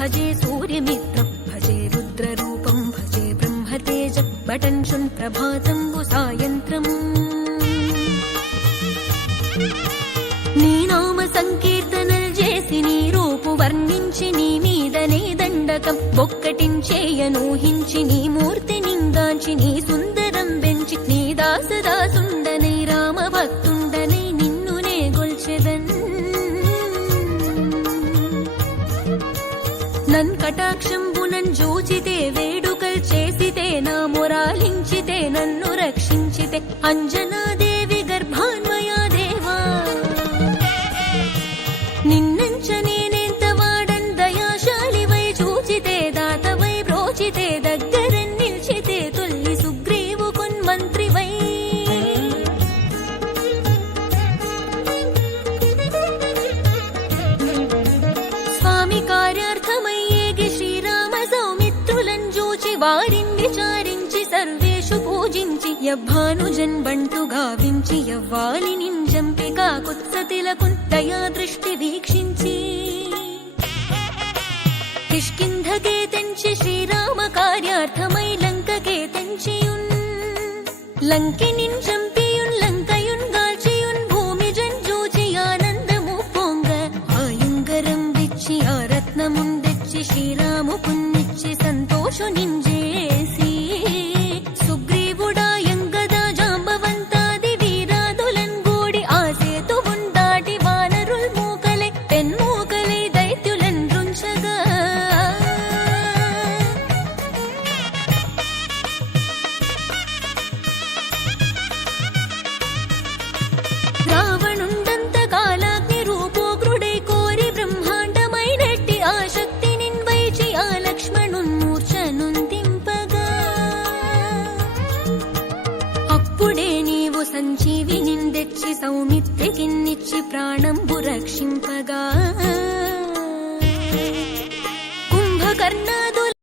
భజే సూర్యమిత్రం భజే రుద్రరూపం భజే బ్రహ్మతేజ బటన్షున్ ప్రభాతంబు సాయంత్రం నీ నామ సంకీర్తనల్ చేసి నీ రూపు వర్ణించి నీ మీదనే దండకం ఒక్కటించేయనూహించి నీ మూర్తి నింగాంచి నీ సుందరం పెంచి నీ దాసదాసుండనై రామ భక్తుండనై నిన్నునే గొల్చెదన్ నన్ కటాక్షంబునన్ జూచితే వేడుకల్ చేసితే నా మొరాలించితే నన్ను రక్షించితే అంజనాదేవి గర్భాన్వయా దేవా నిన్నంచ నేనెంత వాడన్ దయాశాలివై చూచితే దాతవై బ్రోచితే దగ్గరన్ నిల్చితే తొల్లి సుగ్రీవు కొన్మంత్రివై స్వామి కార్యార్థమయ్యేగి శ్రీరామ సౌమిత్రులన్ జూచి వారిని విచారించి సర్వేషు పూజించి యవ్వానుజన్ బంటు గావించి యవ్వాలి నింజంపి కాకుత్సతిలకున్ దయా దృష్టి వీక్షించి కిష్కింధకే తెంచి శ్రీరామ కార్యార్థమై లంకకే తెంచియున్ లంకినిన్ చంపియున్ లంకయున్ గాల్చియున్ భూమిజన్ జూచి ఆనందము పొంగ ఆయుంగరం విచ్చి ఆ రత్నమున్ తెచ్చి శ్రీరాముకున్నిచ్చి సంతోషునింజేసి సుగ్రీవుడాయంగదా జాంబవంతాది వీరాదులన్ గూడి ఆ సేతువున్ దాటి వానరుల్ మూకలై పెన్మూకలై దైత్యులన్ రుంచగా రావణుండంత కాలాగ్ని రూపోగ్రుడై కోరి బ్రహ్మాండమైనట్టి ఆ శక్తి నిన్వైచి ఆ లక్ష్మణున్ మూర్ఛనుందింపగా అప్పుడే నీవు సంజీవి నిందెచ్చి సౌమిత్రికిన్నిచ్చి ప్రాణంబు రక్షింపగా